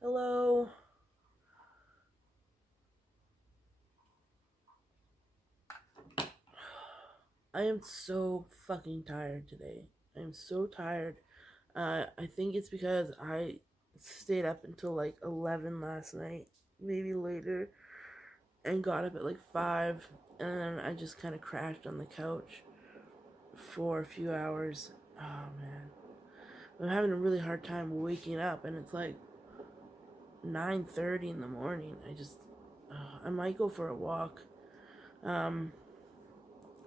Hello. I am so fucking tired today. I am so tired. I think it's because I stayed up until like 11 last night, maybe later, and got up at like 5, and then I just kind of crashed on the couch for a few hours. Oh man. I'm having a really hard time waking up, and it's like 9:30 in the morning. I might go for a walk. Um,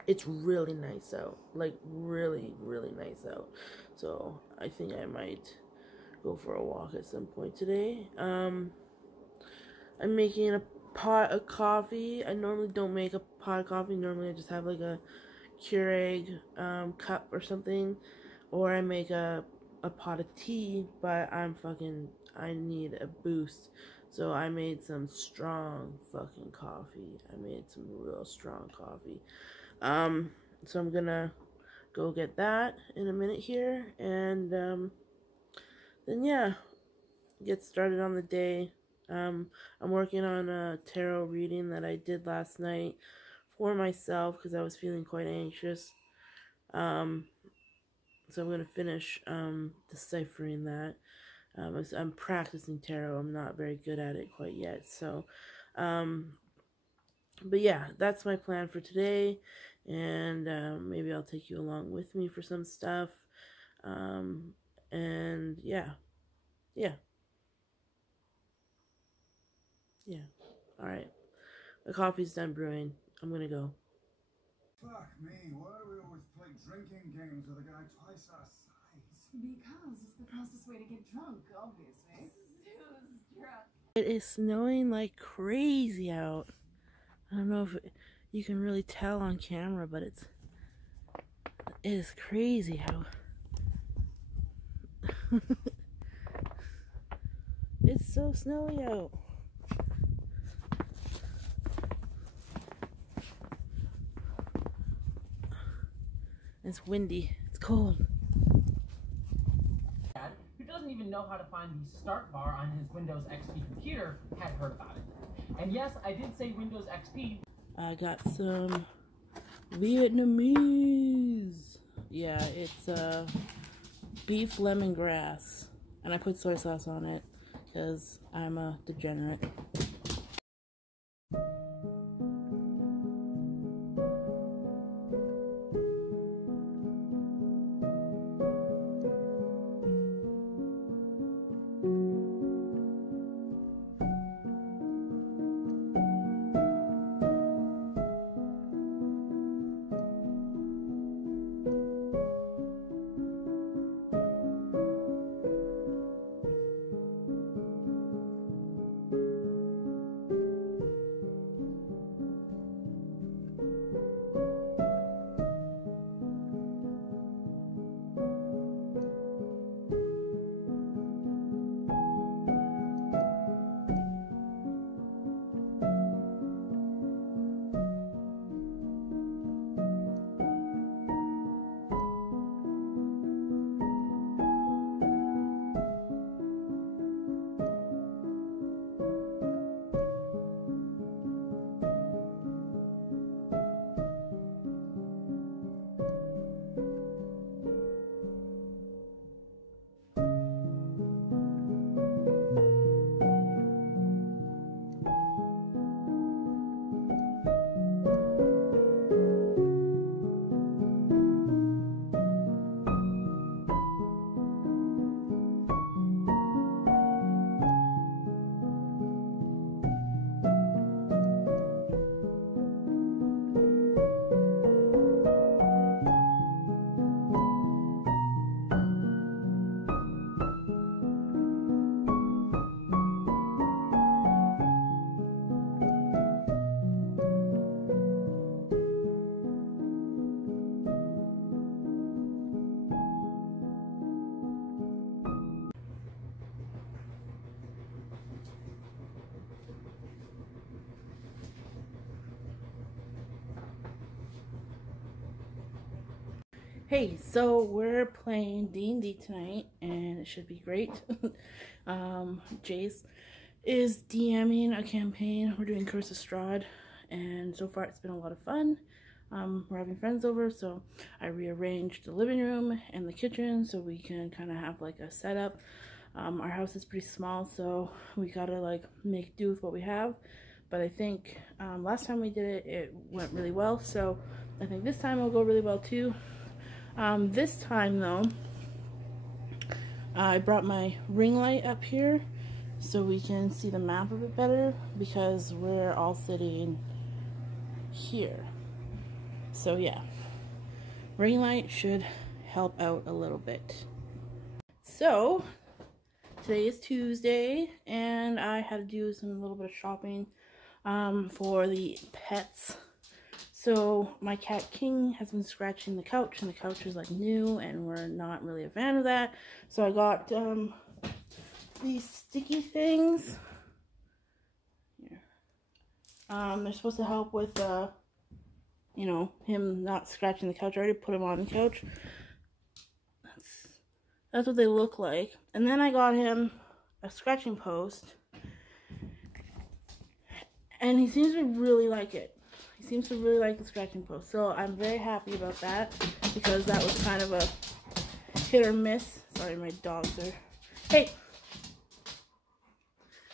it's really nice out, like really, really nice out. So I think I might go for a walk at some point today. I'm making a pot of coffee. I normally don't make a pot of coffee. Normally I just have like a Keurig cup or something, or I make a pot of tea. But I need a boost. So I made some strong fucking coffee. I made some real strong coffee. So I'm gonna go get that in a minute here, and then yeah, get started on the day. I'm working on a tarot reading that I did last night for myself because I was feeling quite anxious. Um, so I'm gonna finish deciphering that. I'm practicing tarot. I'm not very good at it quite yet. So, um, but yeah, that's my plan for today, and maybe I'll take you along with me for some stuff. Um, and yeah, yeah, yeah. All right, the coffee's done brewing. I'm gonna go. Fuck me, why do we always play drinking games with a guy twice our size? Because it's the fastest way to get drunk, obviously. Who's drunk? It is snowing like crazy out. I don't know if you can really tell on camera, but it is crazy how it's so snowy out. It's windy. It's cold. Who doesn't even know how to find the start bar on his Windows XP computer had heard about it. And yes, I did say Windows XP. I got some Vietnamese. Yeah, it's beef lemongrass, and I put soy sauce on it because I'm a degenerate. Hey, so we're playing D&D tonight, and it should be great. Jace is DMing a campaign. We're doing Curse of Strahd, and so far it's been a lot of fun. We're having friends over, so I rearranged the living room and the kitchen so we can kind of have like a setup. Our house is pretty small, so we gotta like make do with what we have. But I think last time we did it, it went really well, so I think this time it'll go really well too. This time though, I brought my ring light up here so we can see the map a bit better because we're all sitting here. So yeah, ring light should help out a little bit. So today is Tuesday and I had to do some little bit of shopping for the pets. So my cat King has been scratching the couch, and the couch is like new and we're not really a fan of that. So I got these sticky things. Here. They're supposed to help with you know, him not scratching the couch. I already put him on the couch. That's what they look like. And then I got him a scratching post, and he seems to really like it. He seems to really like the scratching post, so I'm very happy about that because that was kind of a hit or miss. Sorry, my dogs are... Hey!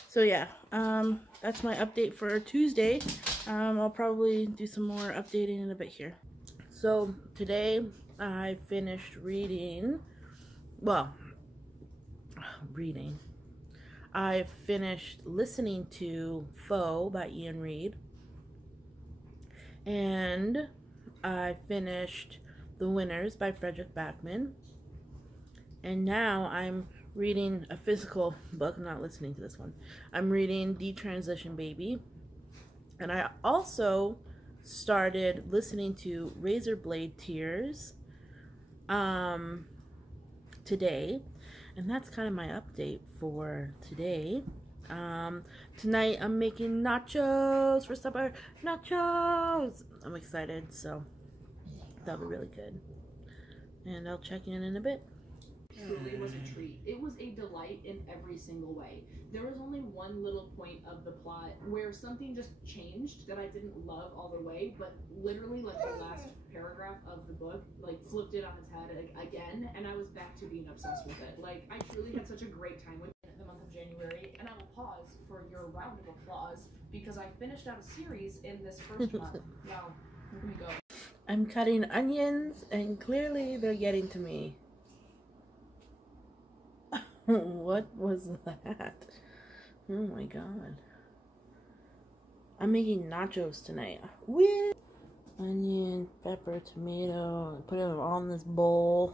So yeah, that's my update for Tuesday. I'll probably do some more updating in a bit here. So today I finished reading... Well, reading. I finished listening to Foe by Iain Reid. And I finished The Winners by Frederick Backman. And now I'm reading a physical book. I'm not listening to this one. I'm reading Detransition Baby. And I also started listening to Razorblade Tears today. And that's kind of my update for today. Tonight I'm making nachos for supper. Nachos! I'm excited, so that'll be really good. And I'll check in a bit. Truly was a treat. It was a delight in every single way. There was only one little point of the plot where something just changed that I didn't love all the way, but literally like the last paragraph of the book like flipped it on its head again, and I was back to being obsessed with it. Like, I truly had such a great time with it in the month of January, and I will pause for your round of applause because I finished out a series in this first month. Now, here we go. I'm cutting onions, and clearly they're getting to me. What was that? Oh my god. I'm making nachos tonight. With onion, pepper, tomato. Put them all in this bowl.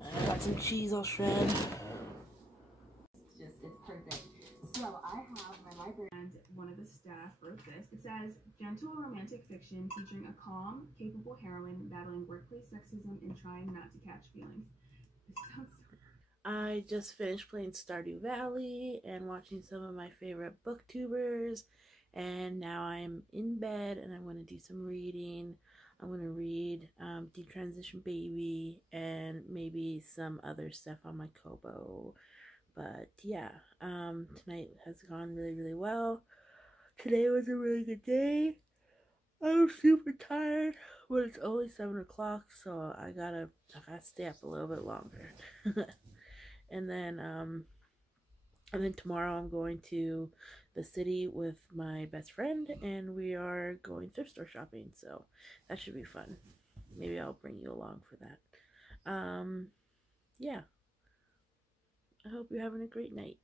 I got some cheese I'll shred. It's perfect. So I have my library, and one of the staff wrote this. It says, gentle romantic fiction featuring a calm, capable heroine battling workplace sexism and trying not to catch feelings. This sounds so... I just finished playing Stardew Valley and watching some of my favorite booktubers, and now I'm in bed and I'm going to do some reading. I'm going to read Detransition Baby and maybe some other stuff on my Kobo. But yeah, tonight has gone really, really well. Today was a really good day. I'm super tired, but it's only 7 o'clock, so I gotta stay up a little bit longer. And then tomorrow I'm going to the city with my best friend, and we are going thrift store shopping, so that should be fun. Maybe I'll bring you along for that. Yeah. I hope you're having a great night.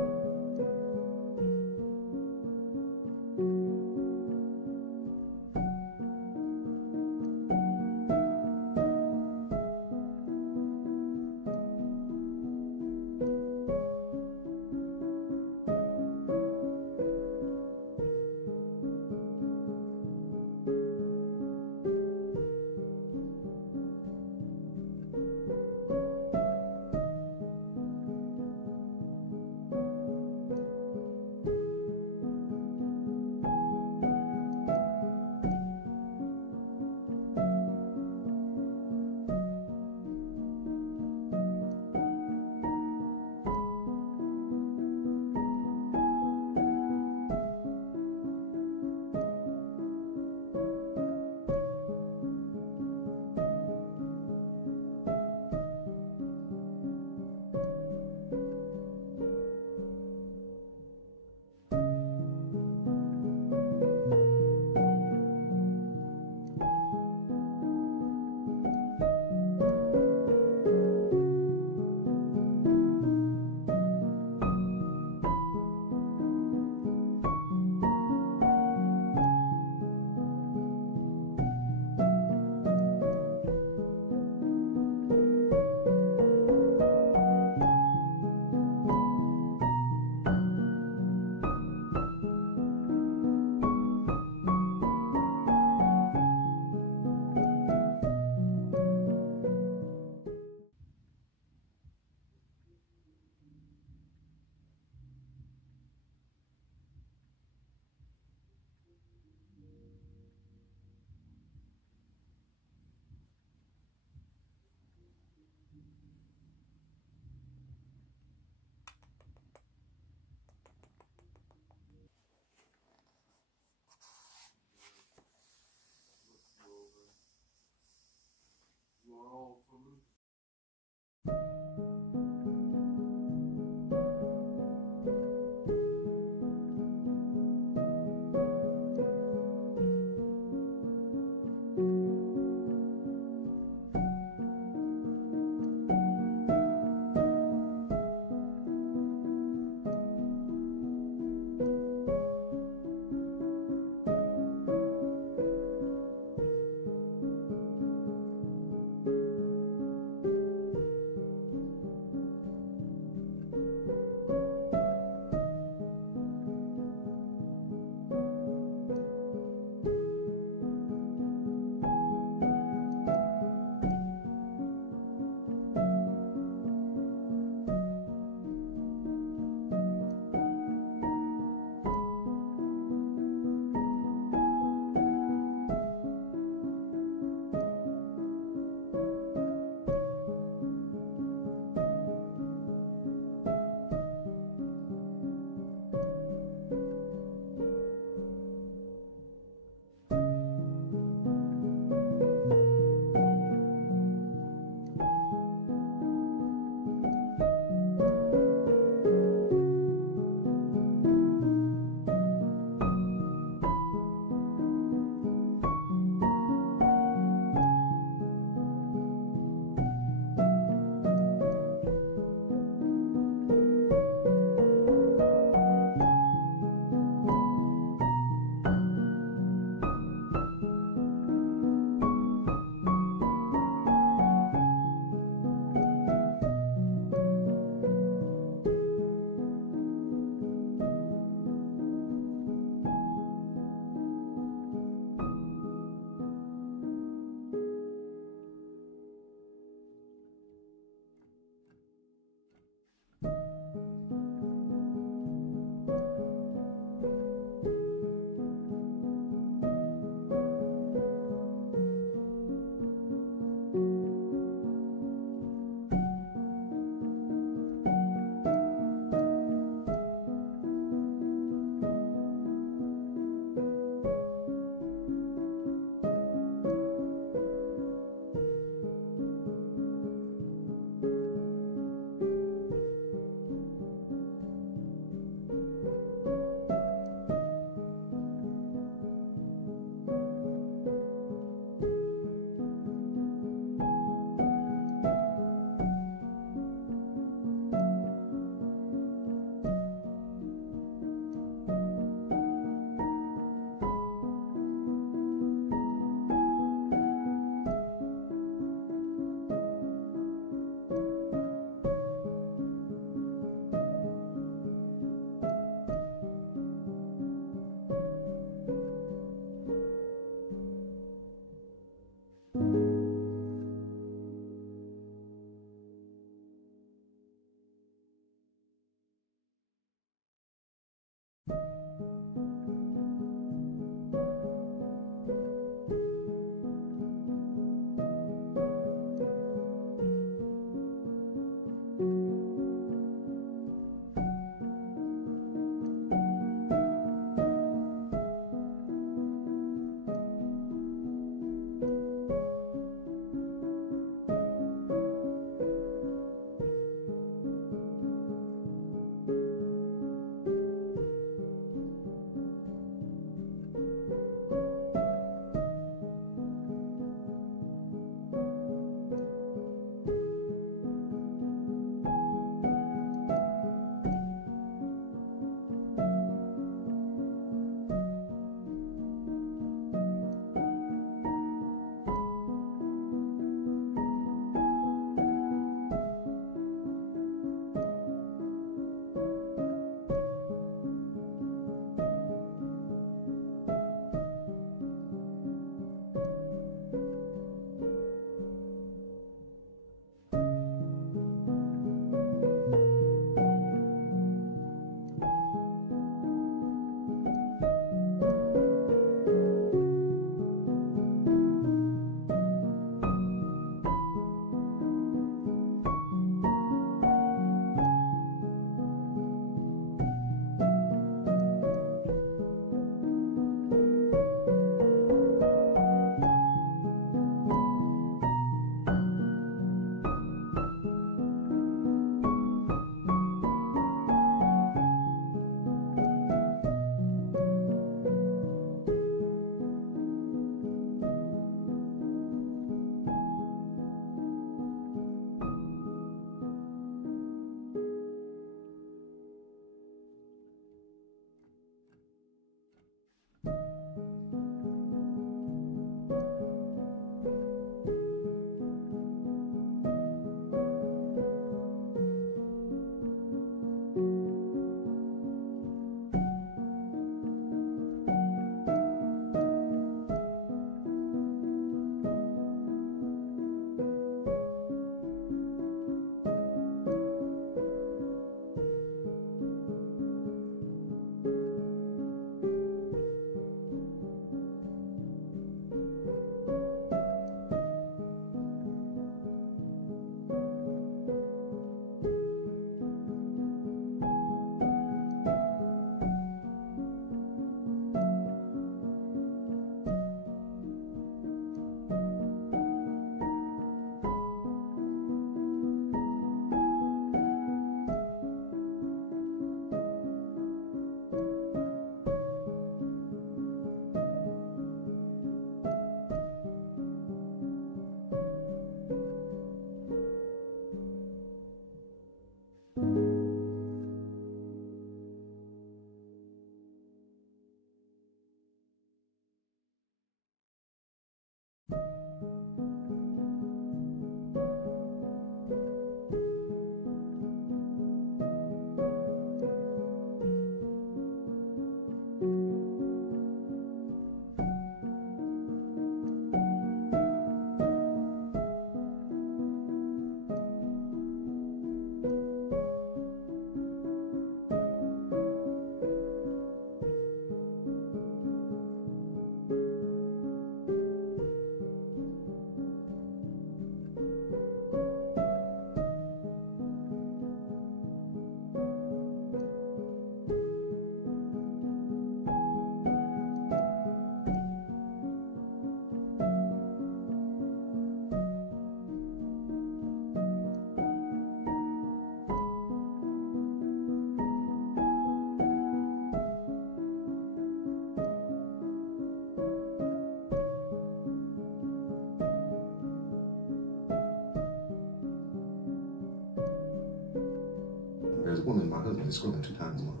woman and my husband is scrolling 2 times a month.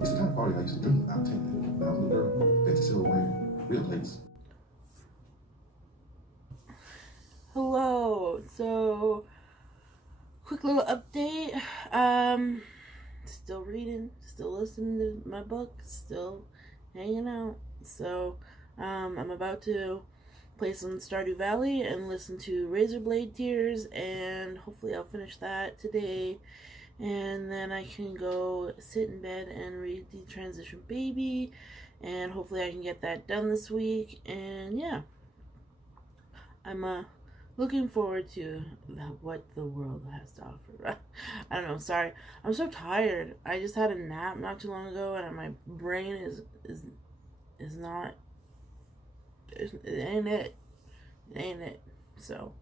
It's the kind of party I used to dream about attending when I was a little girl. Fancy silverware, real plates. Hello. So, quick little update. Still reading, still listening to my book, still hanging out. So, I'm about to play some Stardew Valley and listen to Razorblade Tears, and hopefully I'll finish that today. And then I can go sit in bed and read Detransition Baby, and hopefully I can get that done this week. And yeah, I'm looking forward to what the world has to offer. I don't know, sorry, I'm so tired. I just had a nap not too long ago, and my brain is not, it ain't it, so.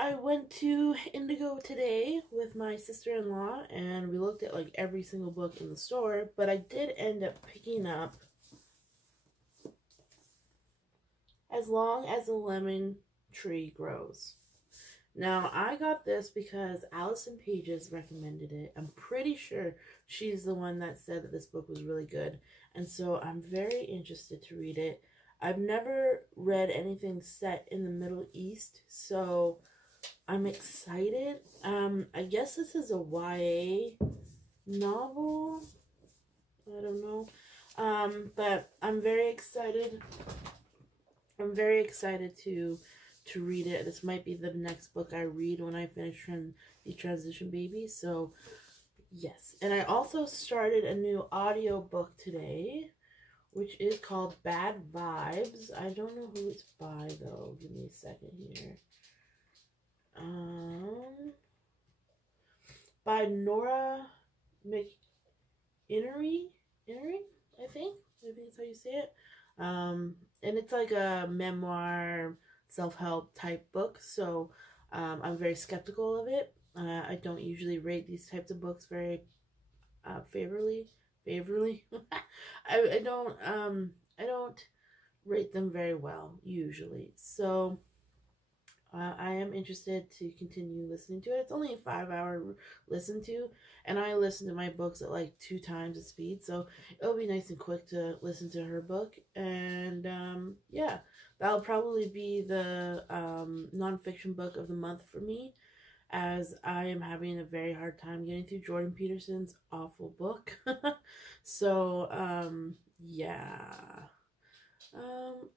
I went to Indigo today with my sister-in-law, and we looked at like every single book in the store, but I did end up picking up As Long as the Lemon Tree Grows. Now, I got this because Allison Pages recommended it. I'm pretty sure she's the one that said that this book was really good, and so I'm very interested to read it. I've never read anything set in the Middle East, so I'm excited. I guess this is a YA novel. I don't know. But I'm very excited. I'm very excited to read it. This might be the next book I read when I finish Detransition Baby. So, yes. And I also started a new audio book today, which is called Bad Vibes. I don't know who it's by, though. Give me a second here. By Nora McInerny, I think. Maybe that's how you say it. And it's like a memoir, self-help type book, so I'm very skeptical of it. I don't usually rate these types of books very favorably. I don't rate them very well usually. So I am interested to continue listening to it. It's only a 5-hour listen to, and I listen to my books at like 2 times the speed, so it'll be nice and quick to listen to her book. And yeah, that'll probably be the nonfiction book of the month for me, as I am having a very hard time getting through Jordan Peterson's awful book. So yeah.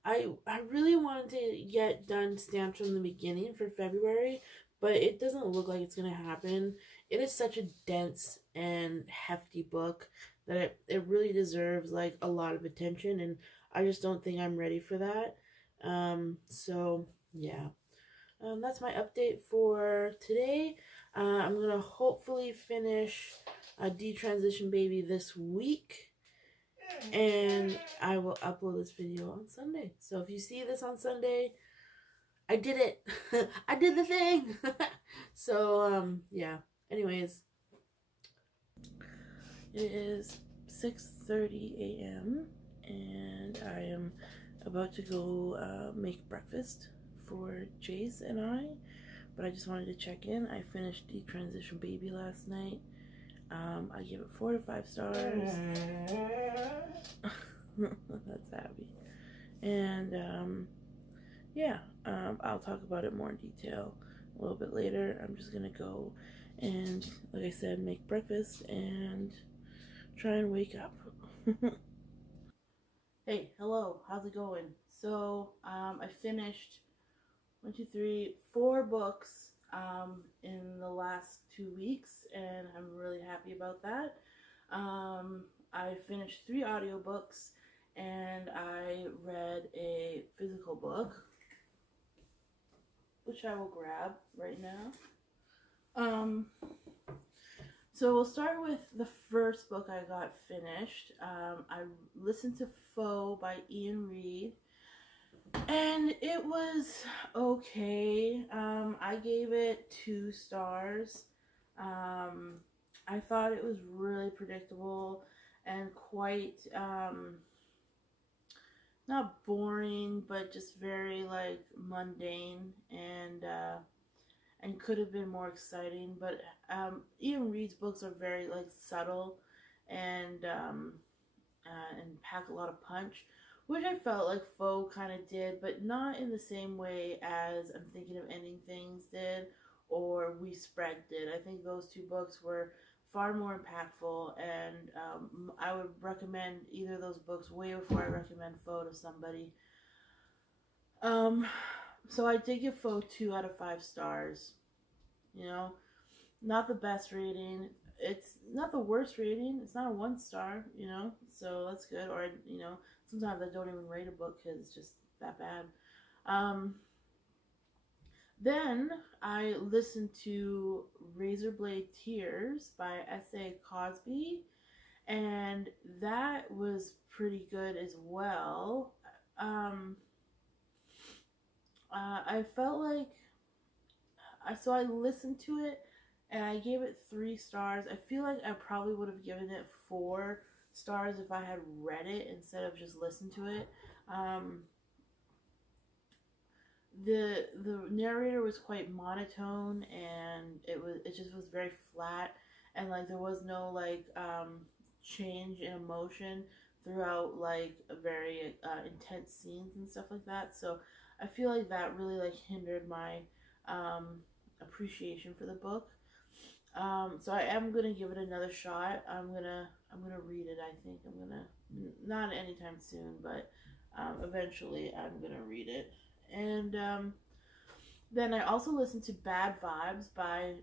I really wanted to get done Stamped from the Beginning for February, but it doesn't look like it's going to happen. It is such a dense and hefty book that it really deserves like a lot of attention, and I just don't think I'm ready for that. So yeah. That's my update for today. I'm going to hopefully finish Detransition Baby this week, and I will upload this video on Sunday. So if you see this on Sunday, I did it. I did the thing. So, yeah. Anyways, it is 6:30 a.m. and I am about to go make breakfast for Jace and I, but I just wanted to check in. I finished Detransition Baby last night. I gave it 4 to 5 stars. That's Abby. And yeah, I'll talk about it more in detail a little bit later. I'm just gonna go and, like I said, make breakfast and try and wake up. Hey, hello, how's it going? So, I finished 4 books in the last 2 weeks, and I'm really happy about that. I finished 3 audiobooks, and I read a physical book, which I will grab right now. So we'll start with the first book I got finished. I listened to Foe by Iain Reid, and it was okay. I gave it 2 stars. I thought it was really predictable and quite, not boring, but just very, like, mundane, and could have been more exciting. But Iain Reid's books are very, like, subtle and pack a lot of punch, which I felt like Foe kind of did, but not in the same way as I'm Thinking of Ending Things did or We Spread did. I think those 2 books were far more impactful, and I would recommend either of those books way before I recommend Foe to somebody. So I did give Foe 2 out of 5 stars. You know, not the best rating. It's not the worst rating. It's not a 1 star, you know, so that's good. Or, you know, sometimes I don't even rate a book because it's just that bad. Then I listened to Razorblade Tears by S.A. Cosby, and that was pretty good as well. I felt like, so I listened to it, and I gave it 3 stars. I feel like I probably would have given it 4 stars if I had read it instead of just listened to it. The narrator was quite monotone, and it just was very flat, and like there was no like change in emotion throughout like a very intense scenes and stuff like that. So I feel like that really like hindered my appreciation for the book. So I am gonna give it another shot. I'm gonna read it. I think I'm gonna, not anytime soon, but eventually I'm gonna read it. And then I also listened to Bad Vibes by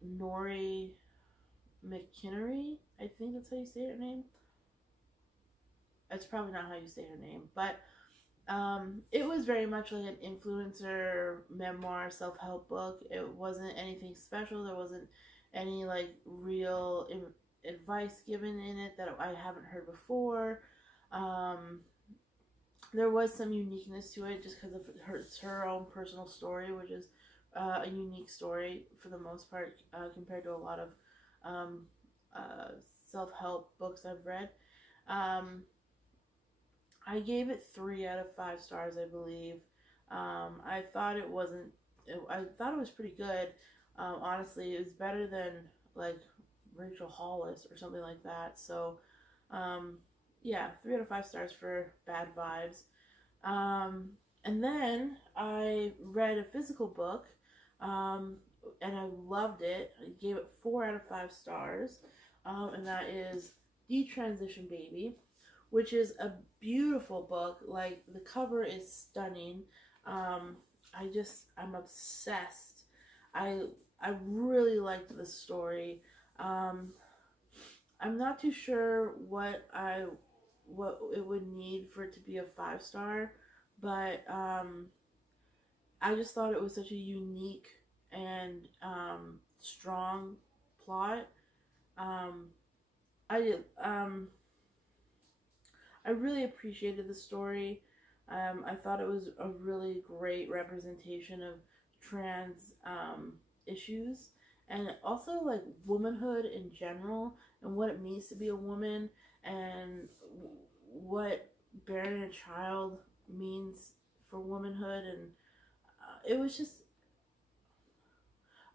Nora McInerny. I think that's how you say her name. That's probably not how you say her name, but it was very much like an influencer memoir self-help book. It wasn't anything special. There wasn't any like real advice given in it that I haven't heard before. There was some uniqueness to it just because of her own personal story, which is a unique story for the most part compared to a lot of self-help books I've read. I gave it 3 out of 5 stars, I believe. I thought it was pretty good. Honestly, it was better than like Rachel Hollis or something like that. So, yeah, 3 out of 5 stars for Bad Vibes. And then I read a physical book, and I loved it. I gave it 4 out of 5 stars, and that is Detransition Baby, which is a beautiful book. Like, the cover is stunning. I'm obsessed. I really liked the story. I'm not too sure what it would need for it to be a 5 star, but I just thought it was such a unique and strong plot. I really appreciated the story. I thought it was a really great representation of trans issues, and also like womanhood in general, and what it means to be a woman, and what bearing a child means for womanhood, and it was just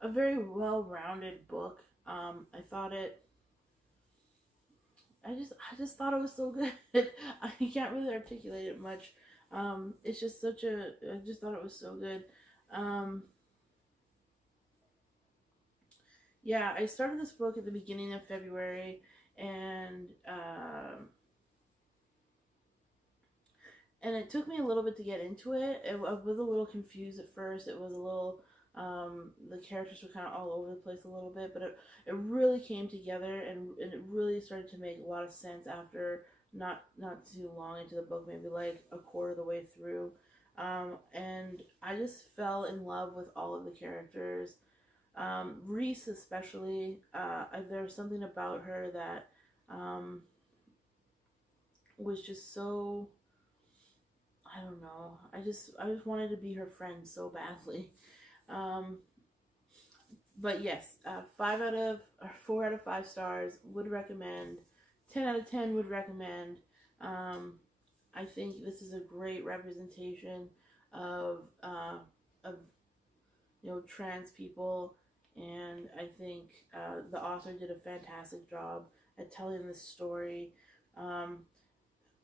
a very well-rounded book. I thought it. I just thought it was so good. I can't really articulate it much. It's just such a. I just thought it was so good. Yeah, I started this book at the beginning of February, and it took me a little bit to get into it. I was a little confused at first. It was a little. The characters were kind of all over the place a little bit, but it really came together, and it really started to make a lot of sense after not too long into the book, maybe like a quarter of the way through. And I just fell in love with all of the characters. Reese especially, there's something about her that was just so, I don't know, I just wanted to be her friend so badly. But yes, 4 out of 5 stars, would recommend. 10 out of 10 would recommend. I think this is a great representation of trans people, and I think the author did a fantastic job at telling this story.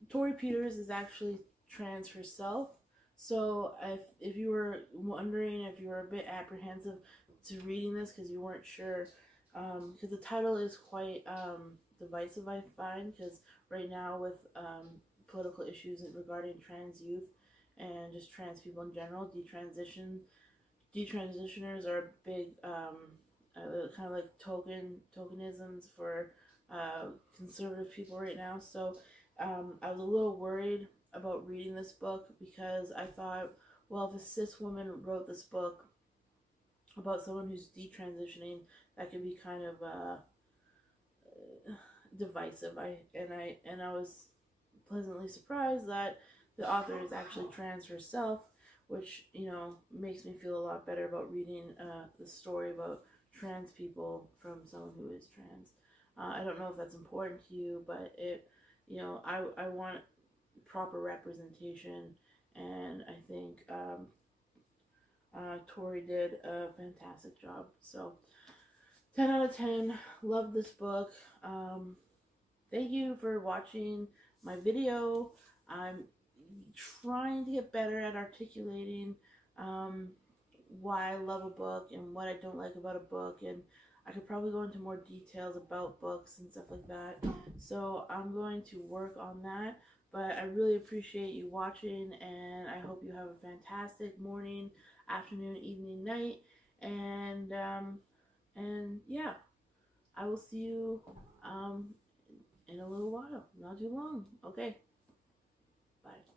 Torrey Peters is actually trans herself, so if you were wondering, if you were a bit apprehensive to reading this because you weren't sure, because the title is quite divisive, I find, because right now with political issues regarding trans youth and just trans people in general, detransitioners are big, kind of like tokenisms for conservative people right now. So I was a little worried about reading this book because I thought, well, if a cis woman wrote this book about someone who's detransitioning, that could be kind of divisive. I was pleasantly surprised that the author is actually trans herself, which, makes me feel a lot better about reading the story about trans people from someone who is trans. I don't know if that's important to you, but I want proper representation, and I think Torrey did a fantastic job. So 10 out of 10, love this book. Thank you for watching my video. I'm trying to get better at articulating why I love a book and what I don't like about a book, and I could probably go into more details about books and stuff like that. So I'm going to work on that, but I really appreciate you watching, and I hope you have a fantastic morning, afternoon, evening, night, and yeah, I will see you in a little while, not too long. Okay, bye.